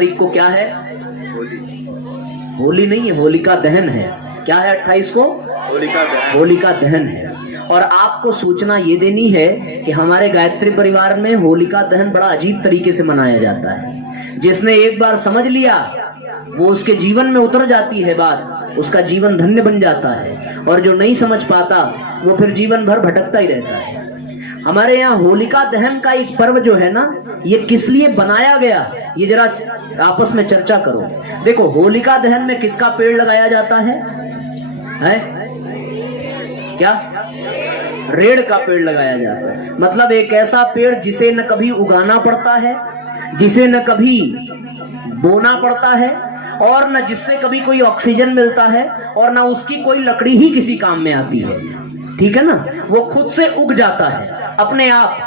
तारीख को क्या है? होली नहीं है, होलिका दहन है। क्या है 28 को? होलिका दहन है। और आपको सूचना ये देनी है कि हमारे गायत्री परिवार में होलिका दहन बड़ा अजीब तरीके से मनाया जाता है। जिसने एक बार समझ लिया वो उसके जीवन में उतर जाती है बात, उसका जीवन धन्य बन जाता है। और जो नहीं समझ पाता वो फिर जीवन भर भटकता ही रहता है। हमारे यहाँ होलिका दहन का एक पर्व जो है ना, ये किस लिए बनाया गया, ये जरा आपस में चर्चा करो। देखो, होलिका दहन में किसका पेड़ लगाया जाता है? क्या? रेड़ का पेड़ लगाया जाता है। मतलब एक ऐसा पेड़ जिसे न कभी उगाना पड़ता है, जिसे न कभी बोना पड़ता है, और न जिससे कभी कोई ऑक्सीजन मिलता है, और न उसकी कोई लकड़ी ही किसी काम में आती है। ठीक है ना? वो खुद से उग जाता है अपने आप।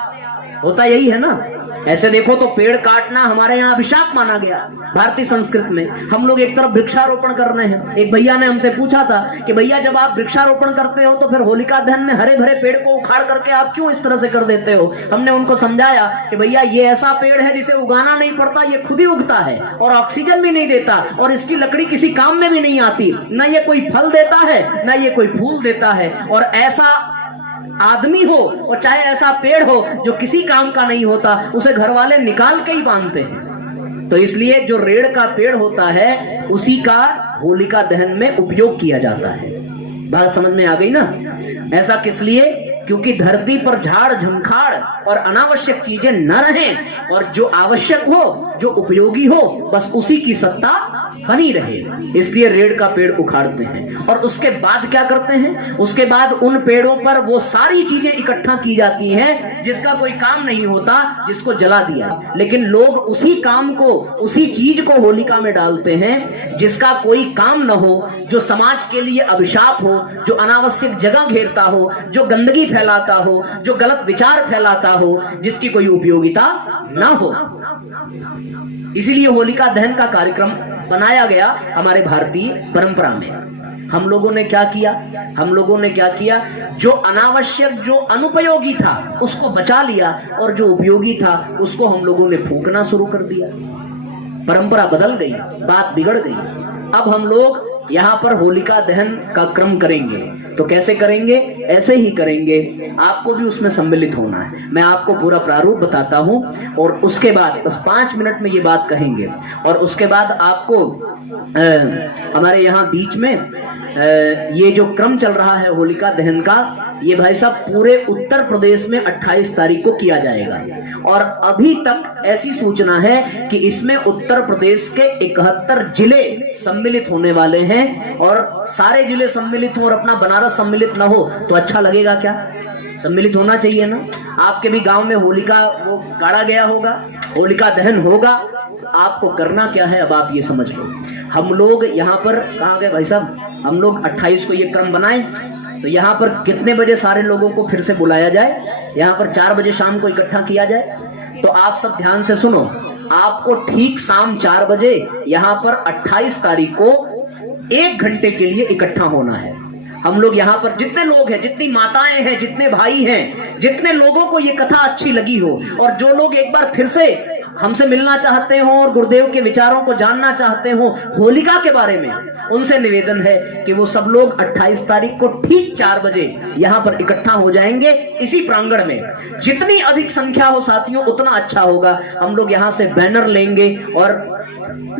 होता यही है ना। ऐसे देखो तो पेड़ काटना हमारे यहाँ अभिशाप माना गया भारतीय संस्कृति में। हम लोग एक तरफ वृक्षारोपण कर रहे हैं। एक भैया ने हमसे पूछा था कि भैया जब आप वृक्षारोपण करते हो तो फिर होलिका दहन में हरे भरे पेड़ को उखाड़ करके आप क्यों इस तरह से कर देते हो? हमने उनको समझाया कि भैया ये ऐसा पेड़ है जिसे उगाना नहीं पड़ता, ये खुद ही उगता है और ऑक्सीजन भी नहीं देता, और इसकी लकड़ी किसी काम में भी नहीं आती। न ये कोई फल देता है, न ये कोई फूल देता है। और ऐसा आदमी हो और चाहे ऐसा पेड़ हो जो किसी काम का नहीं होता, उसे घर वाले निकाल के ही बांधते हैं। तो इसलिए जो रेड़ का पेड़ होता है उसी का होलिका दहन में उपयोग किया जाता है। बात समझ में आ गई ना? ऐसा किस लिए? क्योंकि धरती पर झाड़ झंखाड़ और अनावश्यक चीजें न रहें, और जो आवश्यक हो, जो उपयोगी हो, बस उसी की सत्ता बनी रहे। इसलिए रेड़ का पेड़ उखाड़ते हैं। और उसके बाद क्या करते हैं? उसके बाद उन पेड़ों पर वो सारी चीजें इकट्ठा की जाती हैं जिसका कोई काम नहीं होता, जिसको जला दिया। लेकिन लोग उसी काम को, उसी चीज को होलिका में डालते हैं जिसका कोई काम न हो, जो समाज के लिए अभिशाप हो, जो अनावश्यक जगह घेरता हो, जो गंदगी फैलाता हो, जो गलत विचार फैलाता हो, जिसकी कोई उपयोगिता ना हो। इसीलिए होलिका दहन का कार्यक्रम बनाया गया हमारे भारतीय परंपरा में। हम लोगों ने क्या किया? जो अनावश्यक, जो अनुपयोगी था उसको बचा लिया, और जो उपयोगी था उसको हम लोगों ने फूंकना शुरू कर दिया। परंपरा बदल गई, बात बिगड़ गई। अब हम लोग यहाँ पर होलिका दहन का क्रम करेंगे। तो कैसे करेंगे? ऐसे ही करेंगे। आपको भी उसमें सम्मिलित होना है। मैं आपको पूरा प्रारूप बताता हूँ, और उसके बाद बस 5 मिनट में ये बात कहेंगे। और उसके बाद आपको हमारे यहाँ बीच में ये जो क्रम चल रहा है होलिका दहन का, ये भाई साहब पूरे उत्तर प्रदेश में 28 तारीख को किया जाएगा। और अभी तक ऐसी सूचना है कि इसमें उत्तर प्रदेश के 71 जिले सम्मिलित होने वाले हैं। और सारे जिले सम्मिलित हो और अपना बनारस सम्मिलित ना हो तो अच्छा लगेगा क्या? सम्मिलित होना चाहिए ना। आपके भी गांव में होलिका वो गाड़ा गया होगा, होलिका दहन होगा। आपको करना क्या है, अब आप ये समझ लो। हम लोग यहाँ पर कहाँ गए भाई साहब? हम लोग 28 को ये क्रम बनाए, तो यहाँ पर कितने बजे सारे लोगों को फिर से बुलाया जाए? यहाँ पर 4 बजे शाम को इकट्ठा किया जाए। तो आप सब ध्यान से सुनो, आपको ठीक शाम 4 बजे यहाँ पर 28 तारीख को 1 घंटे के लिए इकट्ठा होना है। हम लोग यहाँ पर जितने लोग हैं, जितनी माताएं हैं, जितने भाई हैं, जितने लोगों को ये कथा अच्छी लगी हो, और जो लोग एक बार फिर से हमसे मिलना चाहते हो और गुरुदेव के विचारों को जानना चाहते हो होलिका के बारे में, उनसे निवेदन है कि वो सब लोग 28 तारीख को ठीक 4 बजे यहाँ पर इकट्ठा हो जाएंगे इसी प्रांगण में। जितनी अधिक संख्या हो साथियों उतना अच्छा होगा। हम लोग यहाँ से बैनर लेंगे और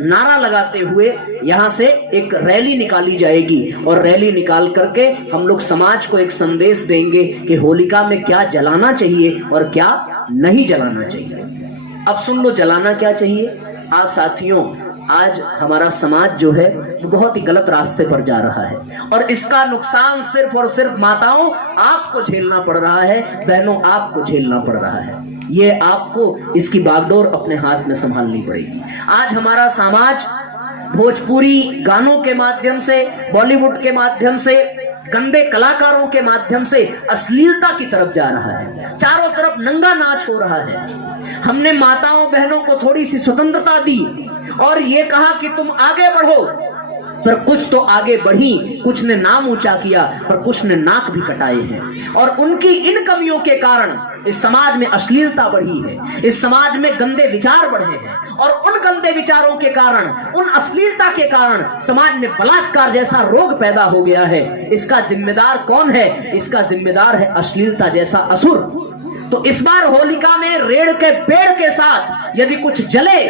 नारा लगाते हुए यहाँ से एक रैली निकाली जाएगी, और रैली निकाल करके हम लोग समाज को एक संदेश देंगे कि होलिका में क्या जलाना चाहिए और क्या नहीं जलाना चाहिए। अब सुन लो, जलाना क्या चाहिए। आज साथियों, आज हमारा समाज जो है वो बहुत ही गलत रास्ते पर जा रहा है, और इसका नुकसान सिर्फ और सिर्फ माताओं आपको झेलना पड़ रहा है, बहनों आपको झेलना पड़ रहा है। ये आपको इसकी बागडोर अपने हाथ में संभालनी पड़ेगी। आज हमारा समाज भोजपुरी गानों के माध्यम से, बॉलीवुड के माध्यम से, गंदे कलाकारों के माध्यम से अश्लीलता की तरफ जा रहा है। चारों तरफ नंगा नाच हो रहा है। हमने माताओं बहनों को थोड़ी सी स्वतंत्रता दी और ये कहा कि तुम आगे बढ़ो, पर कुछ तो आगे बढ़ी, कुछ ने नाम ऊंचा किया, पर कुछ ने नाक भी कटाए हैं। और उनकी इन कमियों के कारण इस समाज में अश्लीलता बढ़ी है, इस समाज में गंदे विचार बढ़े हैं, और उन गंदे विचारों के कारण, उन अश्लीलता के कारण समाज में बलात्कार जैसा रोग पैदा हो गया है। इसका जिम्मेदार कौन है? इसका जिम्मेदार है अश्लीलता जैसा असुर। तो इस बार होलिका में रेड़ के पेड़ के साथ यदि कुछ जले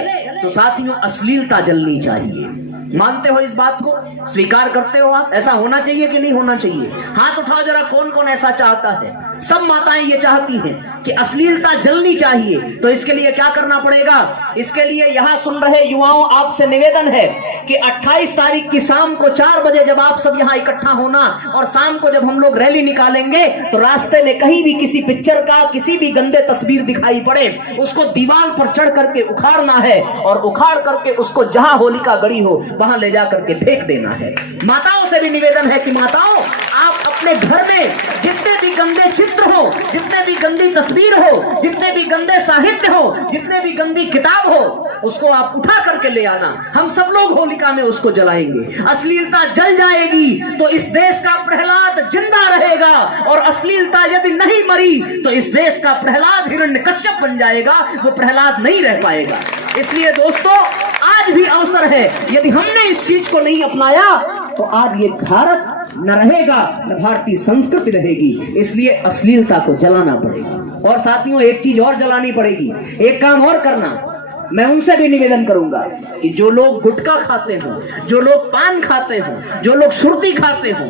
तो साथियों अश्लीलता जलनी चाहिए। मानते हो इस बात को? स्वीकार करते हो आप? ऐसा होना चाहिए कि नहीं होना चाहिए? हाथ उठाओ जरा, कौन कौन ऐसा चाहता है? सब माताएं ये चाहती हैं कि अश्लीलता जलनी चाहिए। तो इसके लिए क्या करना पड़ेगा? इसके लिए यहां सुन रहे युवाओं, आपसे निवेदन है कि 28 तारीख की शाम को 4 बजे जब आप सब यहां इकट्ठा होना, और शाम को जब हम लोग रैली निकालेंगे तो रास्ते में कहीं भी किसी पिक्चर का किसी भी गंदे तस्वीर दिखाई पड़े, उसको दीवार पर चढ़ करके उखाड़ना है, और उखाड़ करके उसको जहां होलिका गड़ी हो वहां ले जा करके फेंक देना है। माताओं से भी निवेदन है कि माताओं, आप अपने घर में जितने भी गंदे चित्र हो, जितने भी गंदी तस्वीर हो, जितने भी गंदे साहित्य हो, जितने भी गंदी किताब हो, उसको आप उठा करके ले आना। हम सब लोग होलिका में उसको जलाएंगे। अश्लीलता जल जाएगी तो इस देश का प्रहलाद जिंदा रहेगा, और अश्लीलता यदि नहीं मरी तो इस देश का प्रहलाद हिरण्यकश्यप बन जाएगा, वो प्रहलाद नहीं रह पाएगा। इसलिए दोस्तों, आज भी अवसर है, यदि हमने इस चीज को नहीं अपनाया तो आज ये भारत न रहेगा, न भारतीय संस्कृति रहेगी। इसलिए अश्लीलता को जलाना पड़ेगा। और साथियों, एक चीज और जलानी पड़ेगी, एक काम और करना। मैं उनसे भी निवेदन करूंगा कि जो लोग गुटखा खाते हो, जो लोग पान खाते हो, जो लोग सुर्ती खाते हो,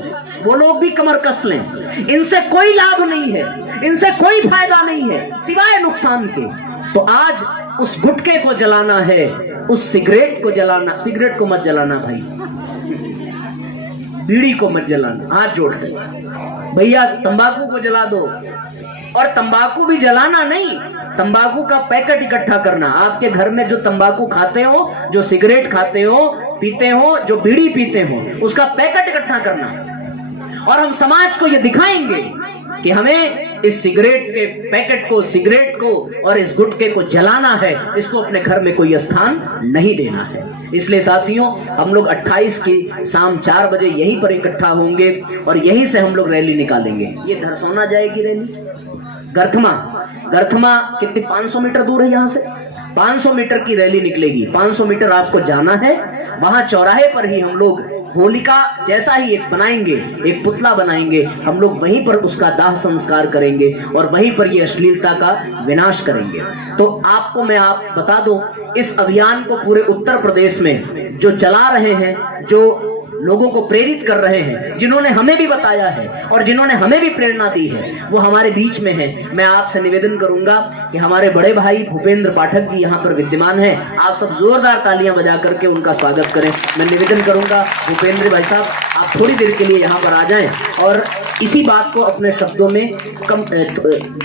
वो लोग भी कमर कस लें। इनसे कोई लाभ नहीं है, इनसे कोई फायदा नहीं है सिवाय नुकसान के। तो आज उस गुटखे को जलाना है, उस सिगरेट को जलाना। सिगरेट को मत जलाना भाई, बीड़ी को मत जलाना, हाथ जोड़ के। भैया तंबाकू को जला दो, और तंबाकू भी जलाना नहीं, तंबाकू का पैकेट इकट्ठा करना। आपके घर में जो तंबाकू खाते हो, जो सिगरेट खाते हो, पीते हो, जो बीड़ी पीते हो, उसका पैकेट इकट्ठा करना। और हम समाज को ये दिखाएंगे कि हमें इस सिगरेट के पैकेट को, सिगरेट को और इस गुटखे को जलाना है, इसको अपने घर में कोई स्थान नहीं देना है। इसलिए साथियों, हम लोग 28 की शाम 4 बजे यहीं पर इकट्ठा होंगे, और यहीं से हम लोग रैली निकालेंगे। ये धरसोना जाएगी रैली, गरखमा कितनी 500 मीटर दूर है यहाँ से, 500 मीटर की रैली निकलेगी। 500 मीटर आपको जाना है, वहां चौराहे पर ही हम लोग होलिका जैसा ही एक बनाएंगे, एक पुतला बनाएंगे, हम लोग वहीं पर उसका दाह संस्कार करेंगे, और वहीं पर ये अश्लीलता का विनाश करेंगे। तो आपको मैं बता दूं, इस अभियान को पूरे उत्तर प्रदेश में जो चला रहे हैं, जो लोगों को प्रेरित कर रहे हैं, जिन्होंने हमें भी बताया है और जिन्होंने हमें भी प्रेरणा दी है, वो हमारे बीच में है। मैं आपसे निवेदन करूंगा कि हमारे बड़े भाई भूपेंद्र पाठक जी यहाँ पर विद्यमान हैं, आप सब जोरदार तालियां बजा करके उनका स्वागत करें। मैं निवेदन करूंगा भूपेंद्र भाई साहब, आप थोड़ी देर के लिए यहाँ पर आ जाएं, और इसी बात को अपने शब्दों में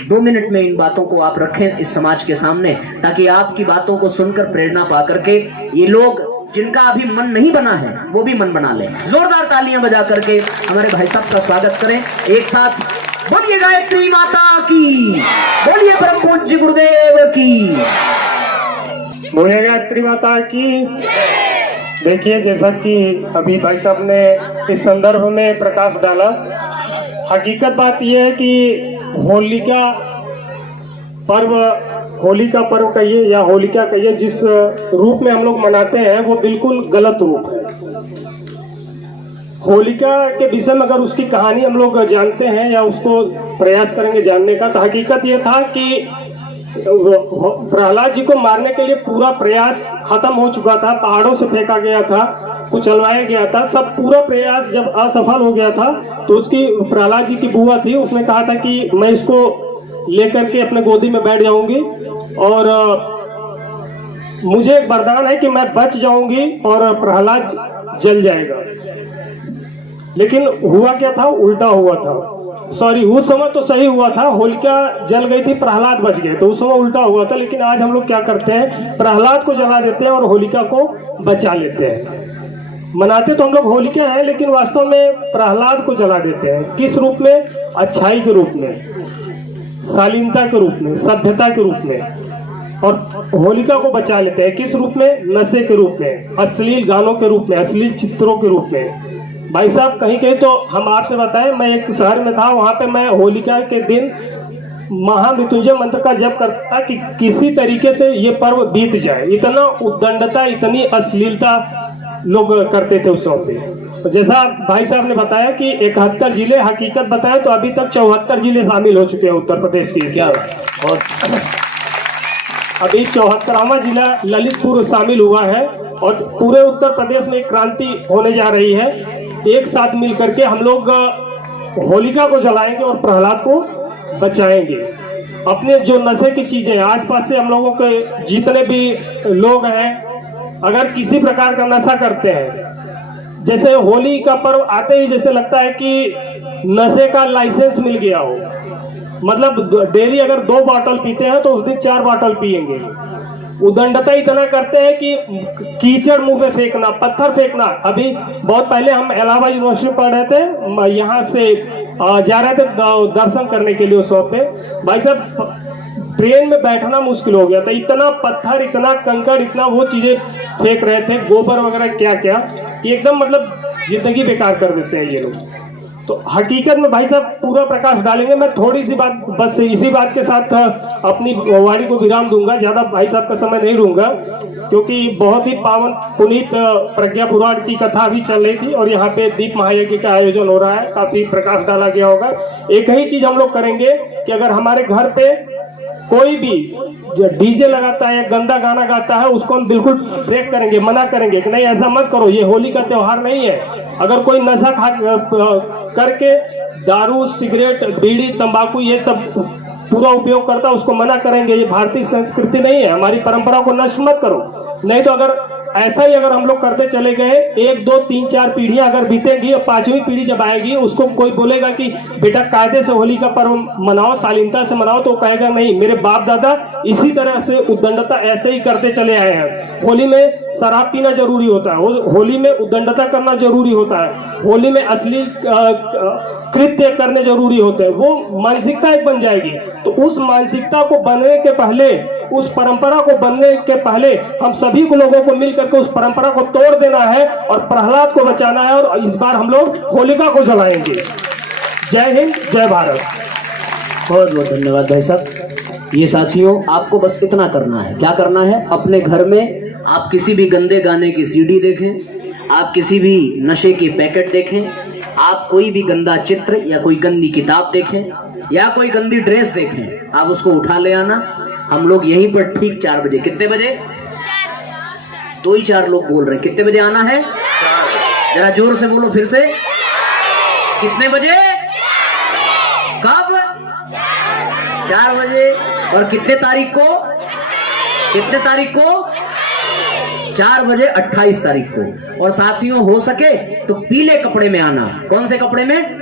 2 मिनट में इन बातों को आप रखें इस समाज के सामने, ताकि आपकी बातों को सुनकर प्रेरणा पा करके ये लोग जिनका अभी मन नहीं बना है वो भी मन बना ले। जोरदार तालियां बजा करके हमारे भाई साहब का स्वागत करें। एक साथ बोलिए गायत्री माता की, बोलिए परम पूज्य गुरुदेव की, बोलिए गायत्री माता की। देखिए, जैसा कि अभी भाई साहब ने इस संदर्भ में प्रकाश डाला, हकीकत बात यह है कि होलिका पर्व कहिए या होलिका कहिए, जिस रूप में हम लोग मनाते हैं वो बिल्कुल गलत रूप है। होलिका के विषय में अगर उसकी कहानी हम लोग जानते हैं या उसको प्रयास करेंगे जानने का, तो हकीकत ये था कि प्रहलाद जी को मारने के लिए पूरा प्रयास खत्म हो चुका था, पहाड़ों से फेंका गया था, कुचलवाया गया था, सब पूरा प्रयास जब असफल हो गया था तो उसकी प्रहलाद जी की बुआ थी, उसने कहा था कि मैं इसको लेकर के अपने गोदी में बैठ जाऊंगी और मुझे एक वरदान है कि मैं बच जाऊंगी और प्रहलाद जल जाएगा। लेकिन हुआ क्या था? उल्टा हुआ था। सॉरी, उस समय तो सही हुआ था, होलिका जल गई थी, प्रहलाद बच गए, तो उस समय उल्टा हुआ था। लेकिन आज हम लोग क्या करते हैं, प्रहलाद को जला देते हैं और होलिका को बचा लेते हैं। मनाते तो हम लोग होलिका है, लेकिन वास्तव में प्रहलाद को जला देते हैं। किस रूप में? अच्छाई के रूप में, शालीनता के रूप में, सभ्यता के रूप में। और होलिका को बचा लेते हैं। किस रूप में? नशे के रूप में, अश्लील गानों के रूप में, अश्लील चित्रों के रूप में। भाई साहब कहीं कहीं तो हम आपसे बताएं, मैं एक शहर में था, वहां पे मैं होलिका के दिन महामृत्युंजय मंत्र का जप करता कि किसी तरीके से ये पर्व बीत जाए। इतना उद्दंडता, इतनी अश्लीलता लोग करते थे उस वक्त पे। तो जैसा भाई साहब ने बताया कि 71 जिले, हकीकत बताया तो अभी तक 74 जिले शामिल हो चुके हैं उत्तर प्रदेश की। क्या और अभी 74वां जिला ललितपुर शामिल हुआ है और पूरे उत्तर प्रदेश में एक क्रांति होने जा रही है। एक साथ मिल करके हम लोग होलिका को जलाएंगे और प्रहलाद को बचाएंगे। अपने जो नशे की चीजें आसपास से हम लोगों के जितने भी लोग हैं, अगर किसी प्रकार का नशा करते हैं, जैसे होली का पर्व आते ही जैसे लगता है कि नशे का लाइसेंस मिल गया हो, मतलब डेली अगर 2 बॉटल पीते हैं तो उस दिन 4 बॉटल पिएंगे। उदंडता इतना करते हैं कि कीचड़ मुंह पे फेंकना, पत्थर फेंकना। अभी बहुत पहले हम इलाहाबाद यूनिवर्सिटी पढ़ रहे थे, यहाँ से जा रहे थे दर्शन करने के लिए उस वक्त पे। भाई साहब ट्रेन में बैठना मुश्किल हो गया था, इतना पत्थर, इतना कंकड़, इतना वो चीजें फेंक रहे थे, गोबर वगैरह क्या क्या, एकदम मतलब जिंदगी बेकार कर देते हैं ये लोग। तो हकीकत में भाई साहब पूरा प्रकाश डालेंगे। मैं थोड़ी सी बात बस इसी बात के साथ अपनी वाणी को विराम दूंगा, ज्यादा भाई साहब का समय नहीं लूंगा, क्योंकि बहुत ही पावन पुनीत प्रज्ञा पुराण की कथा अभी चल रही थी और यहाँ पे दीप महायज्ञ का आयोजन हो रहा है, काफी प्रकाश डाला गया होगा। एक ही चीज हम लोग करेंगे कि अगर हमारे घर पे कोई भी जो डीजे लगाता है या गंदा गाना गाता है, उसको हम बिल्कुल ब्रेक करेंगे, मना करेंगे कि नहीं ऐसा मत करो, ये होली का त्योहार नहीं है। अगर कोई नशा खा करके दारू, सिगरेट, बीड़ी, तंबाकू ये सब पूरा उपयोग करता है, उसको मना करेंगे, ये भारतीय संस्कृति नहीं है, हमारी परंपरा को नष्ट मत करो। नहीं तो अगर ऐसा ही अगर हम लोग करते चले गए, 1, 2, 3, 4 पीढ़ियां अगर बीतेगी और 5वीं पीढ़ी जब आएगी, उसको कोई बोलेगा कि बेटा कायदे से होली का पर्व मनाओ, शालीनता से मनाओ, तो कहेगा नहीं, मेरे बाप दादा इसी तरह से उद्दंडता ऐसे ही करते चले आए हैं। होली में शराब पीना जरूरी होता है, होली में उद्दंडता करना जरूरी होता है, होली में अश्लील कृत्य करने जरूरी होते हैं। वो मानसिकता एक बन जाएगी। तो उस मानसिकता को बनने के पहले, उस परंपरा को बनने के पहले हम सभी को लोगों को मिल करके उस परंपरा को तोड़ देना है और प्रहलाद को बचाना है, और इस बार हम लोग होलिका को जलाएंगे। जय हिंद, जय भारत। बहुत बहुत धन्यवाद भाई साहब। ये साथियों, आपको बस इतना करना है। क्या करना है? अपने घर में आप किसी भी गंदे गाने की सीडी देखें, आप किसी भी नशे के पैकेट देखें, आप कोई भी गंदा चित्र या कोई गंदी किताब देखें या कोई गंदी ड्रेस देखें, आप उसको उठा ले आना। हम लोग यहीं पर ठीक 4 बजे, कितने बजे? 2 ही 4 लोग बोल रहे हैं, कितने बजे आना है? जरा जोर से बोलो फिर से, कितने बजे? कब? 4 बजे। और कितने तारीख को? कितने तारीख को? 4 बजे 28 तारीख को। और साथियों हो सके तो पीले कपड़े में आना। कौन से कपड़े में?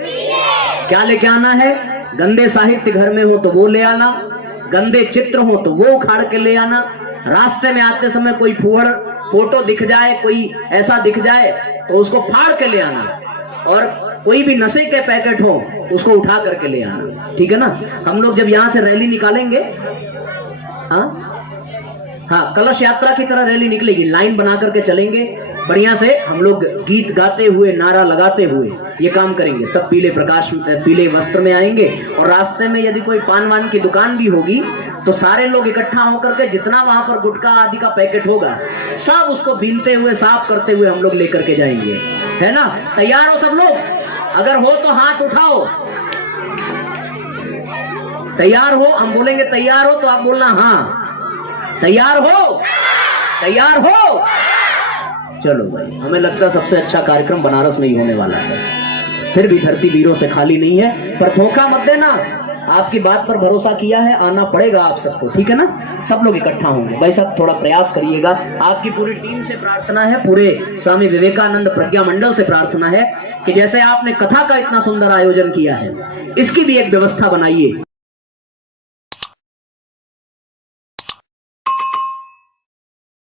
क्या लेके आना है? गंदे साहित्य घर में हो तो वो ले आना, गंदे चित्र हो तो वो उखाड़ के ले आना। रास्ते में आते समय कोई फूहड़ फोटो दिख जाए, कोई ऐसा दिख जाए तो उसको फाड़ के ले आना। और कोई भी नशे के पैकेट हो उसको उठा करके ले आना, ठीक है ना? हम लोग जब यहाँ से रैली निकालेंगे, हाँ कलश यात्रा की तरह रैली निकलेगी, लाइन बना करके चलेंगे बढ़िया से। हम लोग गीत गाते हुए, नारा लगाते हुए ये काम करेंगे। सब पीले वस्त्र में आएंगे और रास्ते में यदि कोई पान वान की दुकान भी होगी तो सारे लोग इकट्ठा होकर के जितना वहां पर गुटखा आदि का पैकेट होगा सब उसको बीनते हुए, साफ करते हुए हम लोग लेकर के जाएंगे, है ना? तैयार हो सब लोग? अगर हो तो हाथ उठाओ। तैयार हो? हम बोलेंगे तैयार हो तो आप बोलना हाँ। तैयार हो? तैयार हो? चलो भाई, हमें लगता है सबसे अच्छा कार्यक्रम बनारस में ही होने वाला है। फिर भी धरती वीरों से खाली नहीं है, पर धोखा मत देना। आपकी बात पर भरोसा किया है, आना पड़ेगा आप सबको, ठीक है ना? सब लोग इकट्ठा होंगे। भाई साहब थोड़ा प्रयास करिएगा। आपकी पूरी टीम से प्रार्थना है, पूरे स्वामी विवेकानंद प्रज्ञा मंडल से प्रार्थना है कि जैसे आपने कथा का इतना सुंदर आयोजन किया है, इसकी भी एक व्यवस्था बनाइए।